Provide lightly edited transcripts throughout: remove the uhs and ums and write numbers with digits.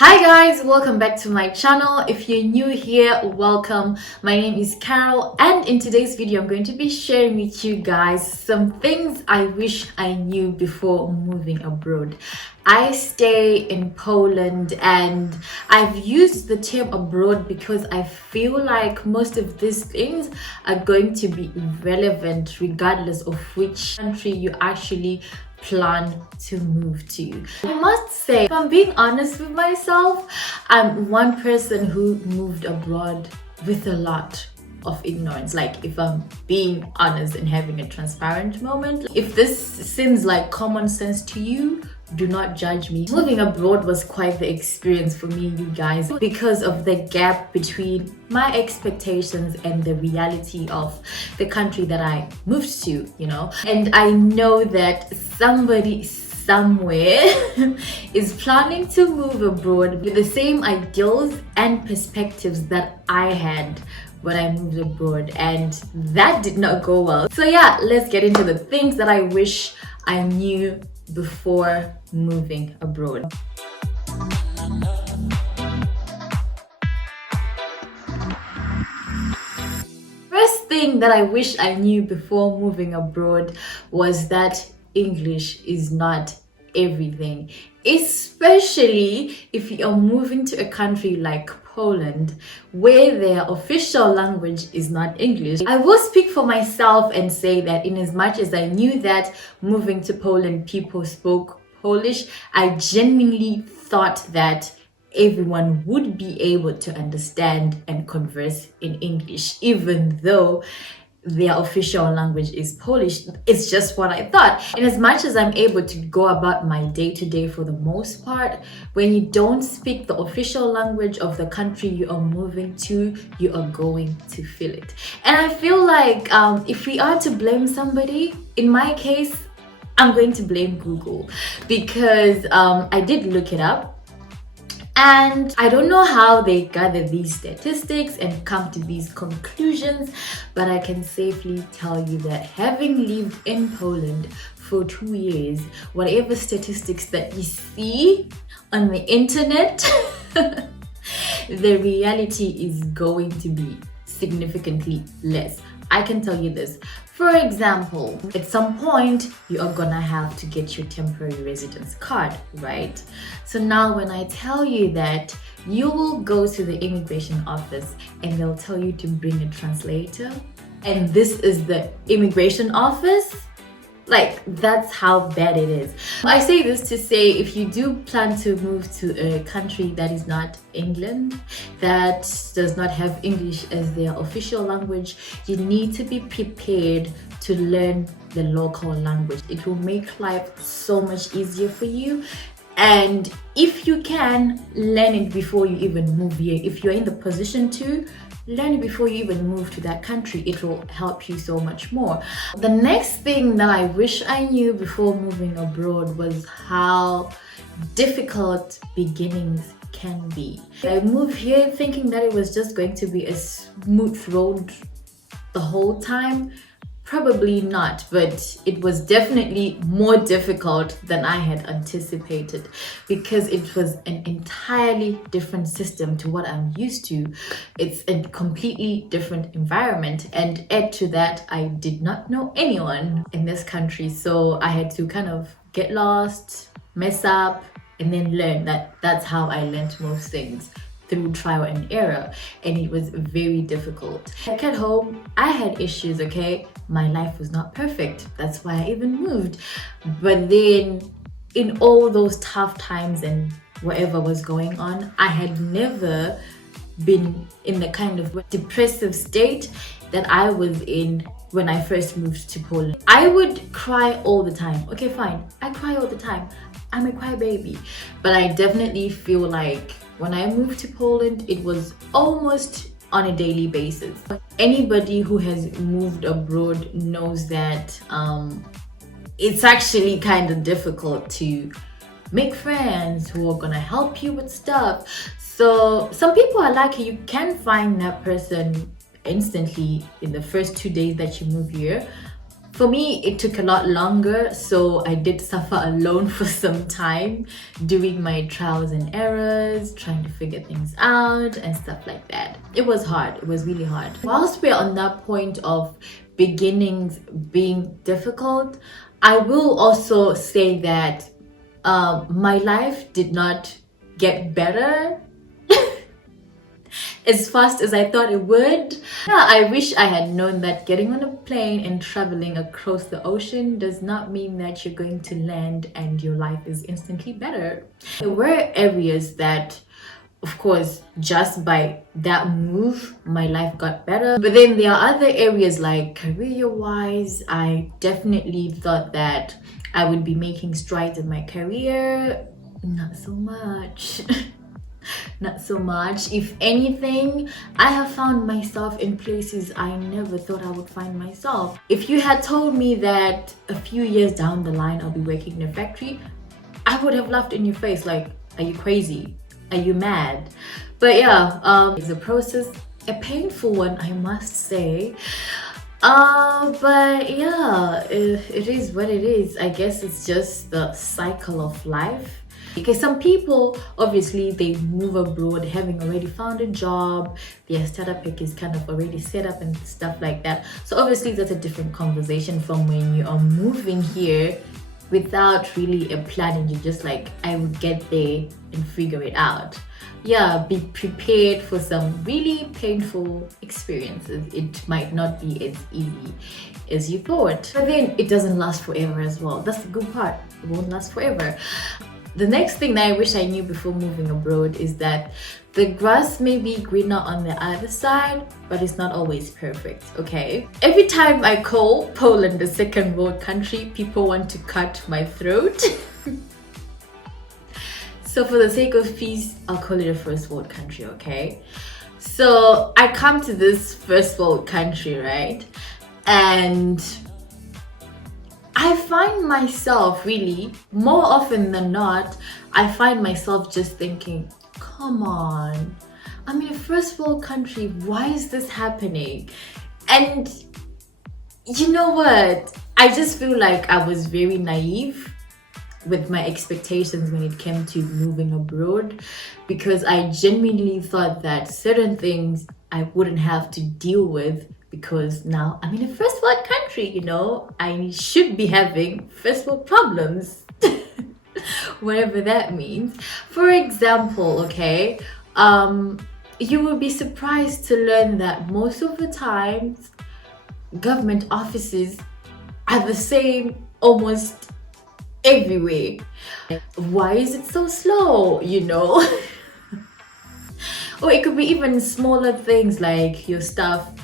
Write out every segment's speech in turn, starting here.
Hi guys, welcome back to my channel. If you're new here, welcome. My name is Carol, and in today's video I'm going to be sharing with you guys some things I wish I knew before moving abroad. I stay in Poland and I've used the term abroad because I feel like most of these things are going to be relevant regardless of which country you actually plan to move to. I must say, if I'm being honest with myself, I'm one person who moved abroad with a lot of ignorance. Like, if I'm being honest and having a transparent moment, if this seems like common sense to you, do not judge me. Moving abroad was quite the experience for me, you guys, because of the gap between my expectations and the reality of the country that I moved to, And I know that somebody somewhere is planning to move abroad with the same ideals and perspectives that I had when I moved abroad, and that did not go well. So yeah, let's get into the things that I wish I knew before moving abroad. First thing that I wish I knew before moving abroad was that English is not everything, especially if you're moving to a country like Poland, where their official language is not English. I will speak for myself and say that in as much as I knew that moving to Poland people spoke Polish, I genuinely thought that everyone would be able to understand and converse in English, even though their official language is Polish. It's just what I thought. And as much as I'm able to go about my day-to-day for the most part, when you don't speak the official language of the country you are moving to, you are going to feel it. And I feel like if we are to blame somebody, in my case, I'm going to blame Google, because I did look it up. And I don't know how they gather these statistics and come to these conclusions, but I can safely tell you that having lived in Poland for 2 years, whatever statistics that you see on the internet, the reality is going to be significantly less. I can tell you this. For example, at some point, you are gonna have to get your temporary residence card, right? So now when I tell you that, you will go to the immigration office and they'll tell you to bring a translator, and this is the immigration office. Like, that's how bad it is. I say this to say, if you do plan to move to a country that is not England, that does not have English as their official language, you need to be prepared to learn the local language. It will make life so much easier for you. And if you can, learn it before you even move here. If you're in the position to, learn it before you even move to that country. It will help you so much more. The next thing that I wish I knew before moving abroad was how difficult beginnings can be. I moved here thinking that it was just going to be a smooth road the whole time. Probably not, but it was definitely more difficult than I had anticipated, because it was an entirely different system to what I'm used to. It's a completely different environment, and add to that, I did not know anyone in this country, so I had to kind of get lost, mess up, and then learn. That's how I learned most things, through trial and error, and it was very difficult. Back at home, I had issues, okay? My life was not perfect. That's why I even moved. But then, in all those tough times and whatever was going on, I had never been in the kind of depressive state that I was in when I first moved to Poland. I would cry all the time. Okay, fine. I cry all the time. I'm a crybaby. But I definitely feel like when I moved to Poland, it was almost on a daily basis. Anybody who has moved abroad knows that it's actually kind of difficult to make friends who are gonna help you with stuff. So some people are lucky, you can find that person instantly in the first 2 days that you move here. For me, it took a lot longer, so I did suffer alone for some time, doing my trials and errors, trying to figure things out and stuff like that. It was hard, it was really hard. Whilst we're on that point of beginnings being difficult, I will also say that my life did not get better as fast as I thought it would. Yeah, I wish I had known that getting on a plane and traveling across the ocean does not mean that you're going to land and your life is instantly better. There were areas that, of course, just by that move, my life got better. But then there are other areas like career-wise, I definitely thought that I would be making strides in my career. Not so much. Not so much. If anything, I have found myself in places I never thought I would find myself. If you had told me that a few years down the line I'll be working in a factory, I would have laughed in your face like, are you crazy? Are you mad? But yeah, it's a process, a painful one, I must say. But yeah, it is what it is. I guess it's just the cycle of life. Because some people, obviously, they move abroad having already found a job, their startup pack is kind of already set up and stuff like that. So obviously that's a different conversation from when you are moving here without really a plan and you're just like, I will get there and figure it out. Yeah, be prepared for some really painful experiences. It might not be as easy as you thought. But then it doesn't last forever as well. That's the good part. It won't last forever. The next thing that I wish I knew before moving abroad is that the grass may be greener on the other side, but it's not always perfect, okay? Every time I call Poland a second world country, people want to cut my throat. So for the sake of peace, I'll call it a first world country, okay? So I come to this first world country, right? And I find myself really, more often than not, I find myself just thinking, come on, I'm in a first world country, why is this happening? And you know what? I just feel like I was very naive with my expectations when it came to moving abroad, because I genuinely thought that certain things I wouldn't have to deal with because now I'm in a first world country, you know, I should be having first world problems, whatever that means. For example, okay, you will be surprised to learn that most of the times government offices are the same almost everywhere. Why is it so slow, you know? Or it could be even smaller things like your stuff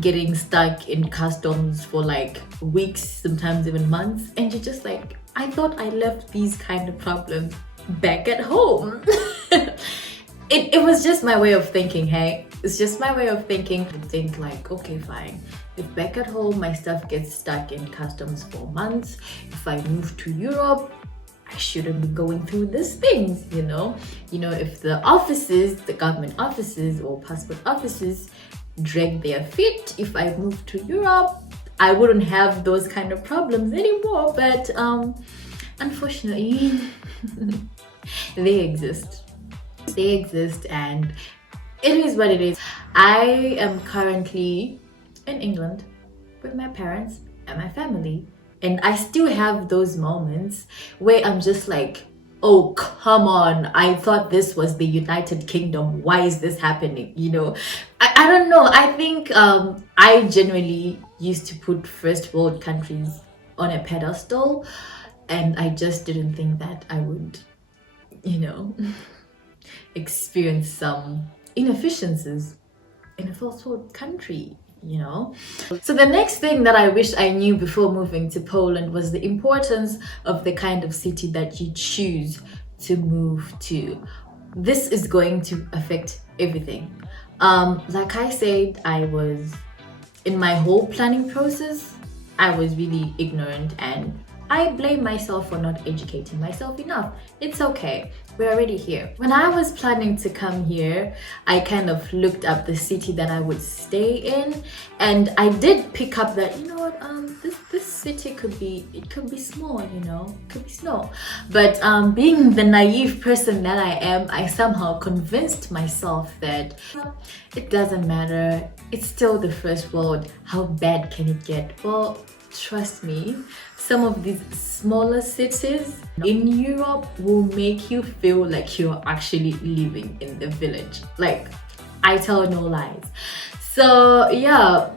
getting stuck in customs for like weeks, sometimes even months, and you're just like, I thought I left these kind of problems back at home. It was just my way of thinking, hey? It's just my way of thinking. I think like, okay, fine. If back at home my stuff gets stuck in customs for months, if I move to Europe, I shouldn't be going through these things, you know? You know, if the offices, the government offices or passport offices drag their feet, if I move to Europe, I wouldn't have those kind of problems anymore. But unfortunately, they exist. They exist, and it is what it is. I am currently in England with my parents and my family, and I still have those moments where I'm just like, oh, come on, I thought this was the United Kingdom. Why is this happening? You know, I don't know. I think I genuinely used to put first world countries on a pedestal, and I just didn't think that I would, you know, experience some inefficiencies in a first world country, you know. So the next thing that I wish I knew before moving to Poland was the importance of the kind of city that you choose to move to. This is going to affect everything. Like I said, I was in my whole planning process, I was really ignorant and I blame myself for not educating myself enough. It's okay. We're already here. When I was planning to come here, I kind of looked up the city that I would stay in, and I did pick up that, you know what, this city could be small, could be small. But being the naive person that I am, I somehow convinced myself that it doesn't matter. It's still the first world. How bad can it get? Well, trust me, some of these smaller cities in Europe will make you feel like you're actually living in the village. Like, I tell no lies. So yeah,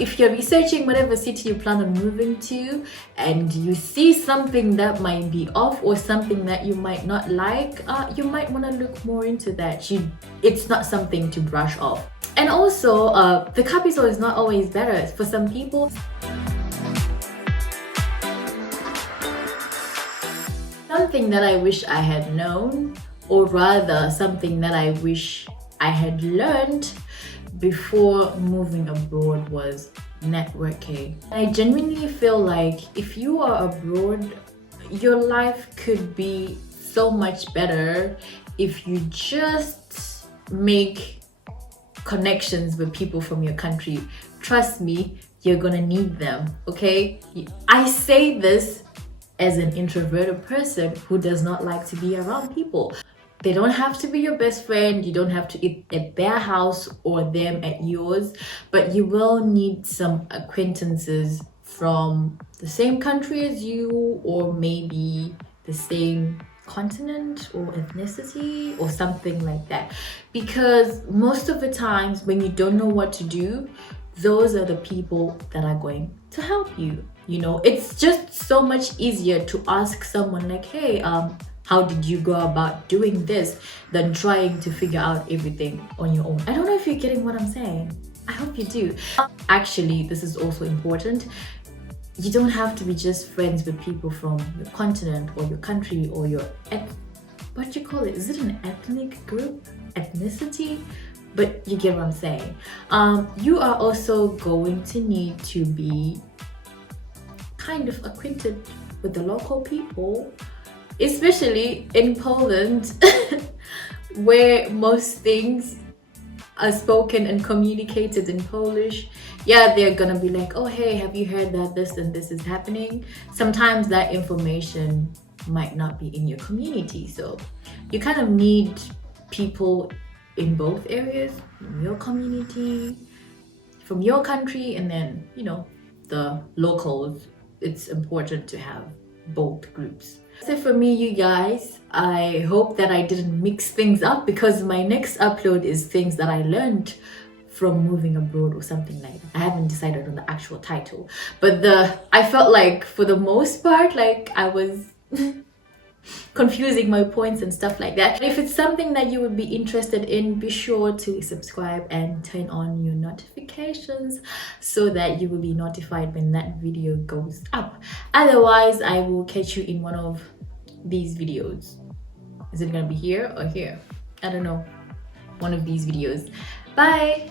if you're researching whatever city you plan on moving to and you see something that might be off or something that you might not like, you might want to look more into that. It's not something to brush off. And also, the capital is not always better. For some people, something that I wish I had known, or rather something that I wish I had learned before moving abroad, was networking. I genuinely feel like if you are abroad, your life could be so much better if you just make connections with people from your country. Trust me, you're gonna need them, okay? I say this as an introverted person who does not like to be around people. They don't have to be your best friend. You don't have to eat at their house or them at yours, but you will need some acquaintances from the same country as you, or maybe the same continent or ethnicity or something like that. Because most of the times when you don't know what to do, those are the people that are going to help you. It's just so much easier to ask someone like, hey, how did you go about doing this, than trying to figure out everything on your own. I don't know if you're getting what I'm saying. I hope you do. Actually, this is also important. You don't have to be just friends with people from your continent or your country or your what do you call it? Is it an ethnic group? Ethnicity? But you get what I'm saying. You are also going to need to be kind of acquainted with the local people, especially in Poland, where most things are spoken and communicated in Polish. Yeah, they're gonna be like, oh hey, have you heard that this and this is happening? Sometimes that information might not be in your community, so you kind of need people in both areas, from your community, from your country, and then the locals. It's important to have both groups. That's it for me, you guys. I hope that I didn't mix things up, because my next upload is things that I learned from moving abroad or something like that. I haven't decided on the actual title, but I felt like for the most part, like I was confusing my points and stuff like that. If it's something that you would be interested in, be sure to subscribe and turn on your notifications so that you will be notified when that video goes up. Otherwise, I will catch you in one of these videos. Is it gonna be here or here? I don't know. One of these videos. Bye.